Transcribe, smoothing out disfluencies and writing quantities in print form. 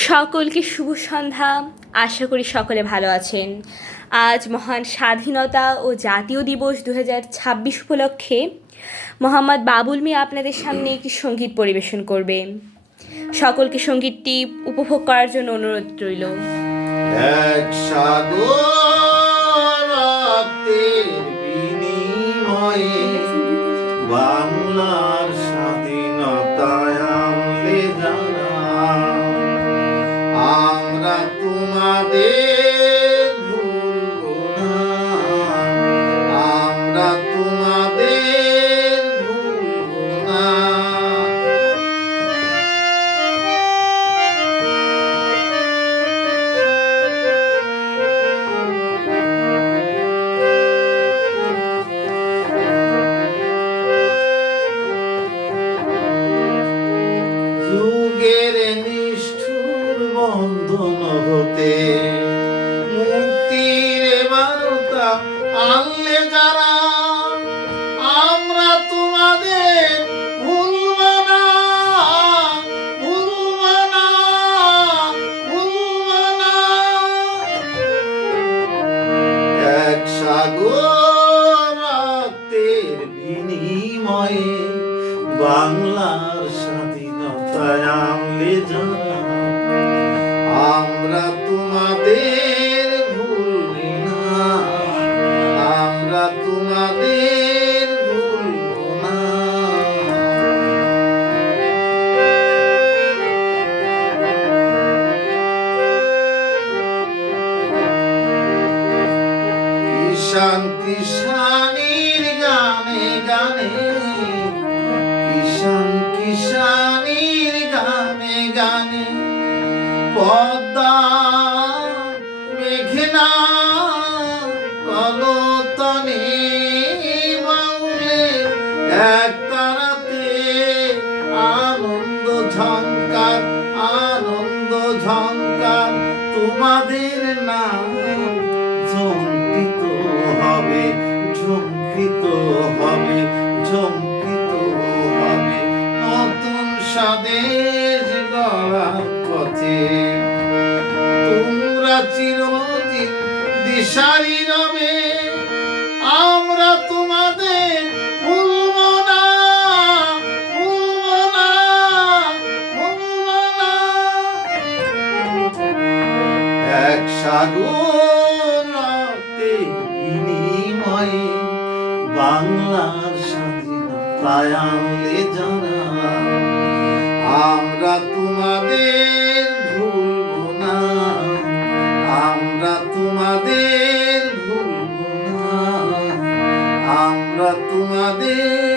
সকলকে শুভ সন্ধ্যা। আশা করি সকলে ভালো আছেন। আজ মহান স্বাধীনতা ও জাতীয় দিবস 2026 উপলক্ষে মোহাম্মদ বাবুল মিয়া আপনাদের সামনে একটি সঙ্গীত পরিবেশন করবে। সকলকে সঙ্গীতটি উপভোগ করার জন্য অনুরোধ রইল। এক সাগর রক্তের বিনিময়ে বাংলার স্বাধীনতায় আনলে যারা, আমরা তোমাদের ভুলব না, আমরা তোমাদের ভুলব না। যুগের নিষ্ঠুর বন্ধন হতে মুক্তির বার্তা আনলে যারা, আমরা তোমাদের ভুলব না, ভুলব না, ভুলব না। এক সাগর রক্তের বিনিময়ে বাংলার স্বাধীনতায় আনলে যারা, আমরা তোমাদের ভুলব না, আমরা তোমাদের ভুলব না। কিষান কিষানির গানে গানে, কিষান কিষানির গানে গানে, পদ্মা মেঘনা কলতনে বাউলে এক তারাতে আনন্দ ঝংকার, আনন্দ ঝংকার। তোমাদের নাম ঝঙ্কিত হবে, ঝঙ্কিত হবে, ঝঙ্কিত হবে নতুন স্বদেশ গড়ার পথে। তোমরা চিরদিন দিশারি রবে, আমরা তোমাদের ভুলব না, ভুলব না, ভুলব না। এক সাগর রক্তের বিনিময়ে বাংলার স্বাধীনতায় আনলে যারা, আমরা তোমাদের ভুলব না, আমরা তোমাদের ভুলব না, আমরা তোমাদের